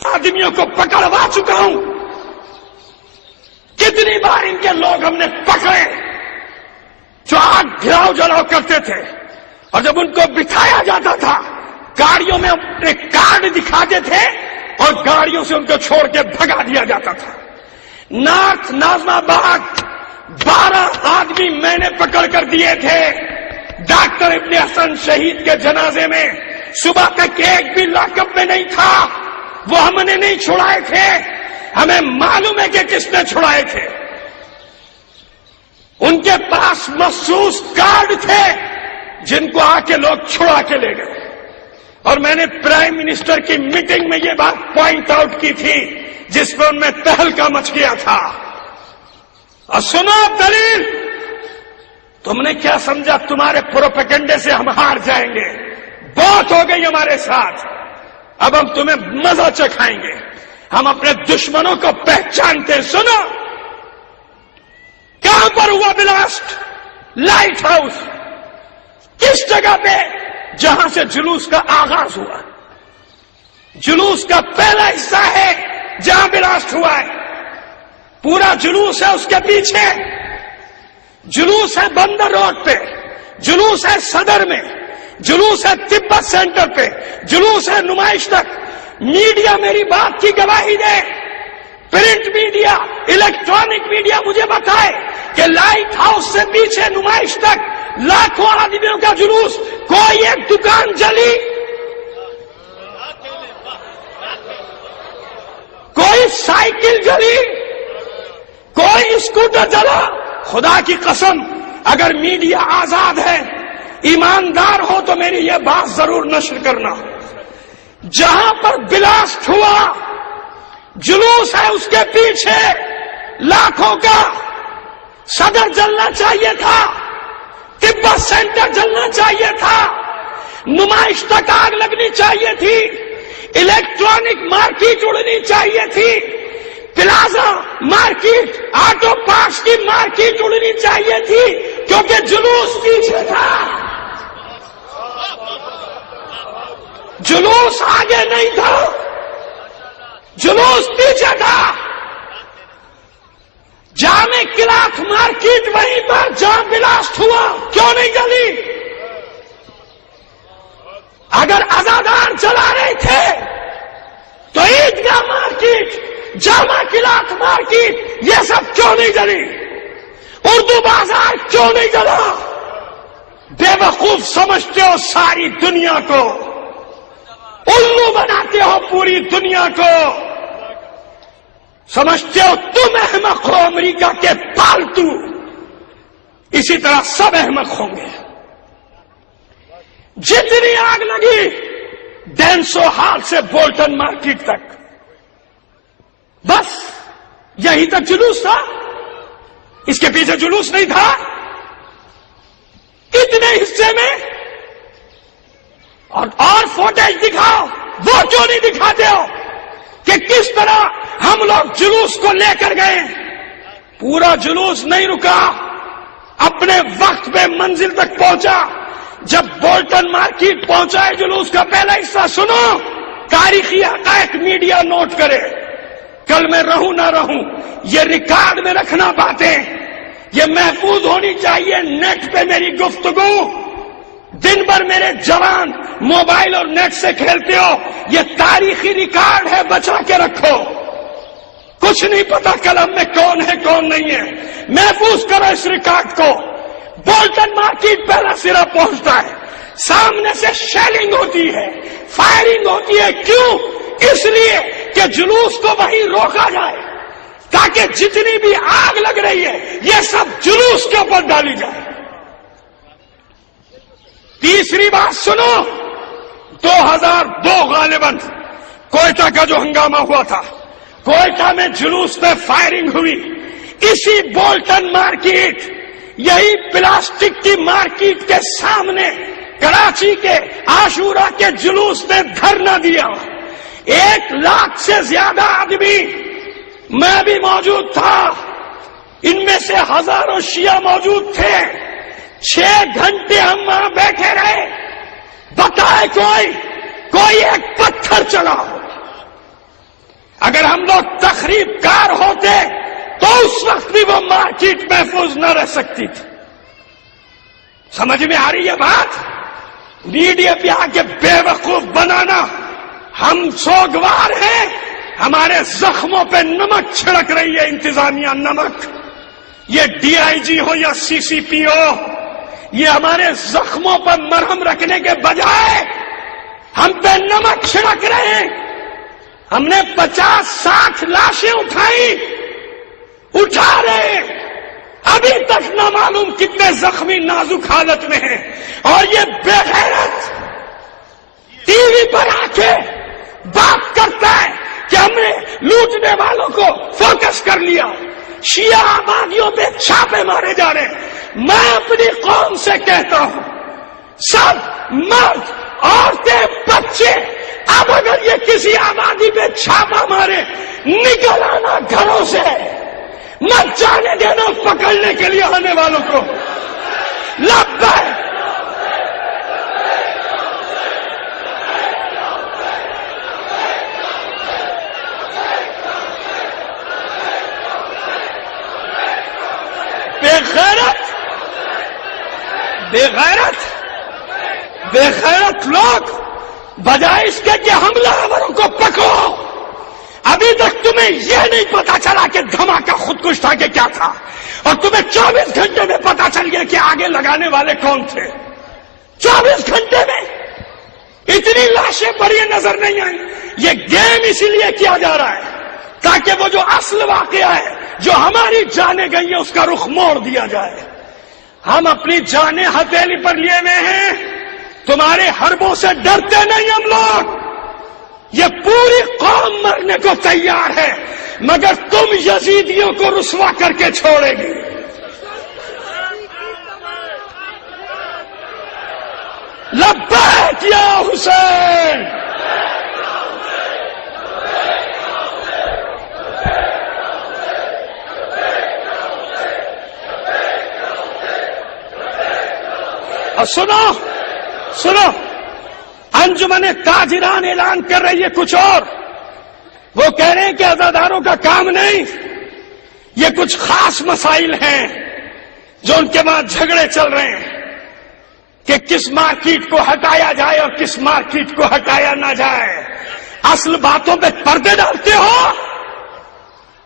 آدمیوں کو پکڑوا چکا ہوں. کتنی بار ان کے لوگ ہم نے پکڑے جو آگ گراؤ جلاؤ کرتے تھے، اور جب ان کو بٹھایا جاتا تھا گاڑیوں میں اپنے کارڈ دکھاتے تھے اور گاڑیوں سے ان کو چھوڑ کے بھگا دیا جاتا تھا. نارتھ ناظم آباد 12 آدمی میں نے پکڑ کر دیے تھے ڈاکٹر ابن حسن شہید کے جنازے میں. صبح تک ایک بھی لاک اپ میں نہیں تھا. وہ ہم نے نہیں چھڑائے تھے، ہمیں معلوم ہے کہ کس نے چھڑائے تھے. ان کے پاس مخصوص کارڈ تھے جن کو آ کے لوگ چھڑا کے لے گئے. اور میں نے پرائم منسٹر کی میٹنگ میں یہ بات پوائنٹ آؤٹ کی تھی جس پر ان میں تہلکہ مچ گیا تھا. اور سنو دلیل، تم نے کیا سمجھا تمہارے پروپیگنڈے سے ہم ہار جائیں گے؟ بہت ہو گئی ہمارے ساتھ، اب ہم تمہیں مزہ چکھائیں گے. ہم اپنے دشمنوں کو پہچانتے ہیں. سنو کہاں پر ہوا بلاسٹ؟ Light house. کس جگہ پہ؟ جہاں سے جلوس کا آغاز ہوا. جلوس کا پہلا حصہ ہے جہاں بلاسٹ ہوا ہے. پورا جلوس ہے اس کے پیچھے. جلوس ہے بندر روڈ پہ، جلوس ہے صدر میں، جلوس ہے تبت سینٹر پہ، جلوس ہے نمائش تک. میڈیا میری بات کی گواہی دے، پرنٹ میڈیا، الیکٹرانک میڈیا مجھے بتائے کہ لائٹ ہاؤس سے پیچھے نمائش تک لاکھوں آدمیوں کا جلوس. کوئی ایک دکان جلی، کوئی سائیکل جلی، کوئی اسکوٹر جلا. خدا کی قسم اگر میڈیا آزاد ہے، ایماندار ہو تو میری یہ بات ضرور نشر کرنا. جہاں پر بلاسٹ ہوا جلوس ہے اس کے پیچھے لاکھوں کا. صدر جلنا چاہیے تھا، تبت سینٹر جلنا چاہیے تھا، نمائش تک آگ لگنی چاہیے تھی، الیکٹرانک مارکیٹ اڑنی چاہیے تھی، پلازا مارکیٹ، آٹو پارٹس کی مارکیٹ اڑنی چاہیے تھی، کیونکہ جلوس پیچھے تھا. جلوس آگے نہیں تھا، جلوس پیچھے تھا. جامع کلاک مارکیٹ وہیں پر جہاں بلاسٹ ہوا کیوں نہیں جلی؟ اگر عزادار جلا رہے تھے تو عیدگاہ مارکیٹ، جامع کلاک مارکیٹ، یہ سب کیوں نہیں جلی؟ اردو بازار کیوں نہیں جلا؟ بے وقوف سمجھتے ہو ساری دنیا کو، الو بناتے ہو پوری دنیا کو. سمجھتے ہو تم احمق ہو امریکہ کے پالتو، اسی طرح سب احمق ہوں گے. جتنی آگ لگی ڈینسو ہال سے بولٹن مارکیٹ تک، بس یہیں تک جلوس تھا، اس کے پیچھے جلوس نہیں تھا. اتنے حصے میں اور فوٹیج دکھاؤ. وہ کیوں نہیں دکھاتے ہو کہ کس طرح ہم لوگ جلوس کو لے کر گئے؟ پورا جلوس نہیں رکا، اپنے وقت پہ منزل تک پہنچا. جب بولٹن مارکیٹ پہنچا ہے جلوس کا پہلا حصہ، سنو تاریخی حقائق میڈیا نوٹ کرے. کل میں رہوں نہ رہوں یہ ریکارڈ میں رکھنا باتیں، یہ محفوظ ہونی چاہیے. نیٹ پہ میری گفتگو، دن بھر میرے جوان موبائل اور نیٹ سے کھیلتے ہو، یہ تاریخی ریکارڈ ہے، بچا کے رکھو. کچھ نہیں پتا قلم میں کون ہے کون نہیں ہے، محفوظ کرو اس ریکارڈ کو. بولٹن مارکیٹ پہلا سرا پہنچتا ہے، سامنے سے شیلنگ ہوتی ہے، فائرنگ ہوتی ہے. کیوں؟ اس لیے کہ جلوس کو وہیں روکا جائے تاکہ جتنی بھی آگ لگ رہی ہے یہ سب جلوس کے اوپر ڈالی جائے. تیسری بات سنو، 2002 غالباً کوئٹہ کا جو ہنگامہ ہوا تھا، کوئٹہ میں جلوس پہ فائرنگ ہوئی. اسی بولٹن مارکیٹ، یہی پلاسٹک کی مارکیٹ کے سامنے کراچی کے عاشورہ کے جلوس نے دھرنا دیا. 1 لاکھ سے زیادہ آدمی، میں بھی موجود تھا، ان میں سے ہزاروں شیعہ موجود تھے. 6 گھنٹے ہم وہاں بیٹھے رہے. بتائے کوئی ایک پتھر چلا ہو، ہم لوگ تخریب کار ہوتے تو اس وقت بھی وہ مارکیٹ محفوظ نہ رہ سکتی تھی. سمجھ میں آ رہی ہے بات؟ میڈیا پہ آ کے بے وقوف بنانا. ہم سوگوار ہیں, ہمارے زخموں پہ نمک چھڑک رہی ہے انتظامیہ, نمک. یہ ڈی آئی جی ہو یا سی سی پی ہو, یہ ہمارے زخموں پر مرہم رکھنے کے بجائے ہم پہ نمک چھڑک رہے ہیں. ہم نے 50-60 لاشیں اٹھا رہے ہیں, ابھی تک نہ معلوم کتنے زخمی نازک حالت میں ہیں. اور یہ بے غیرت ٹی وی پر آ کے بات کرتا ہے کہ ہم نے لوٹنے والوں کو فوکس کر لیا, شیعہ آبادیوں پہ چھاپے مارے جا رہے ہیں. میں اپنی قوم سے کہتا ہوں, سب مرد, عورتیں, بچے, اب اگر یہ کسی آبادی پہ چھاپا مارے, نکل آنا گھروں سے, مت جانے دینا پکڑنے کے لیے آنے والوں کو. لبیک بے غیرت لوگ بجائے اس کے کہ حملہ آوروں کو پکڑو, ابھی تک تمہیں یہ نہیں پتا چلا کہ دھماکہ خودکش تھا کہ کیا تھا, اور تمہیں 24 گھنٹے میں پتا چل گیا کہ آگے لگانے والے کون تھے. 24 گھنٹے میں اتنی لاشیں پڑی نظر نہیں آئی. یہ گیم اسی لیے کیا جا رہا ہے تاکہ وہ جو اصل واقعہ ہے, جو ہماری جانیں گئی ہیں, اس کا رخ موڑ دیا جائے. ہم اپنی جانیں ہتھیلی پر لیے ہوئے ہیں, تمہارے حربوں سے ڈرتے نہیں ہم لوگ. یہ پوری قوم مرنے کو تیار ہے, مگر تم یزیدیوں کو رسوا کر کے چھوڑے گی. لبیک یا حسین. اور سنو, انجمن تاجران اعلان کر رہی ہے کچھ اور. وہ کہہ رہے ہیں کہ عزاداروں کا کام نہیں, یہ کچھ خاص مسائل ہیں جو ان کے بعد جھگڑے چل رہے ہیں کہ کس مارکیٹ کو ہٹایا جائے اور کس مارکیٹ کو ہٹایا نہ جائے. اصل باتوں پہ پردے ڈالتے ہو,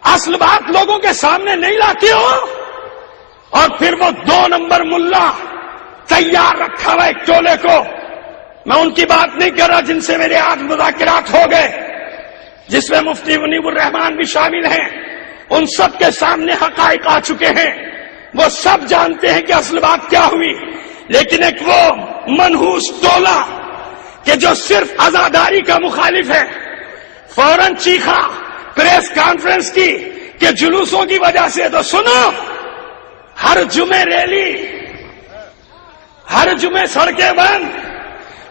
اصل بات لوگوں کے سامنے نہیں لاتے ہو, اور پھر وہ 2 نمبر ملا تیار رکھا ہوا ایک ٹولے کو. میں ان کی بات نہیں کر رہا جن سے میرے آج مذاکرات ہو گئے, جس میں مفتی منیب الرحمان بھی شامل ہیں. ان سب کے سامنے حقائق آ چکے ہیں, وہ سب جانتے ہیں کہ اصل بات کیا ہوئی. لیکن ایک وہ منحوس ٹولہ کہ جو صرف عزاداری کا مخالف ہے, فوراً چیخا پریس کانفرنس کی کہ جلوسوں کی وجہ سے. تو سنو, ہر جمعے ریلی, ہر جمعے سڑکیں بند.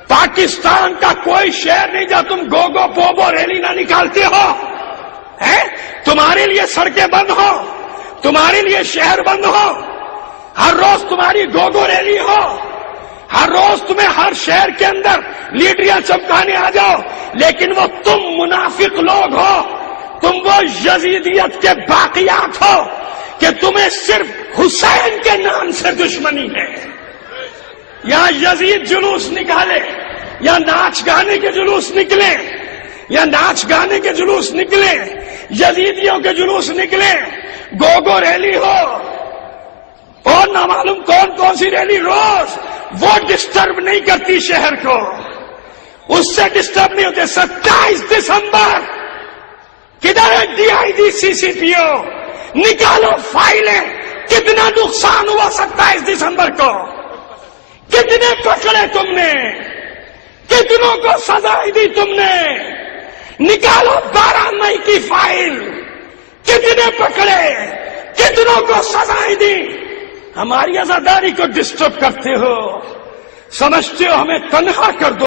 پاکستان کا کوئی شہر نہیں جہاں تم گوگو پوبو ریلی نہ نکالتے ہو. تمہارے لیے سڑکیں بند ہو, تمہارے لیے شہر بند ہو, ہر روز تمہاری گوگو ریلی ہو, ہر روز تمہیں ہر شہر کے اندر لیڈریاں چمکانے آ جاؤ. لیکن وہ تم منافق لوگ ہو, تم وہ یزیدیت کے باقیات ہو کہ تمہیں صرف حسین کے نام سے دشمنی ہے. یا یزید جلوس نکالے, یا ناچ گانے کے جلوس نکلے, یا ناچ گانے کے جلوس نکلے, یزیدیوں کے جلوس نکلے, گوگو ریلی ہو, اور نہ معلوم کون سی ریلی روز, وہ ڈسٹرب نہیں کرتی شہر کو, اس سے ڈسٹرب نہیں ہوتے. 27 دسمبر کدھر ہے ڈی آئی جی سی سی پی او؟ نکالو فائلیں, کتنا نقصان ہوا 27 دسمبر کو, کتنے پکڑے تم نے, کتنوں کو سزائیں دی تم نے. نکالو 12 مئی کی فائل, کتنے پکڑے, کتنوں کو سزائیں دی. ہماری عزاداری کو ڈسٹرب کرتے ہو, سمجھتے ہو ہمیں تنہا کر دو.